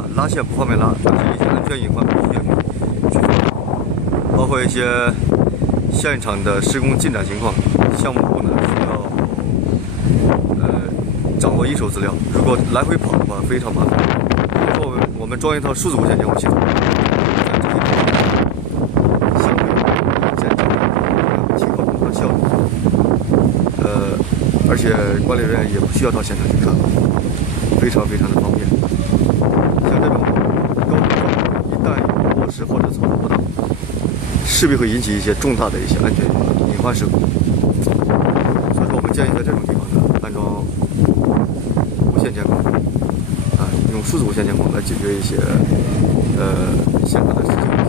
呢，拉线不方便拉，而且一些安全隐患必须要去做，包括一些现场的施工进展情况，项目部呢需要掌握一手资料，如果来回跑的话非常麻烦。比如说我们装一套数字无线监控系统，相对减少提高工作效率。而且管理人员也不需要到现场去看，非常的方便。像这种高度一旦有过失或者操作不当，势必会引起一些重大的一些安全隐患事故。所以说，我们建议在这种地方呢，安装无线监控，用数字无线监控来解决一些现场的事情。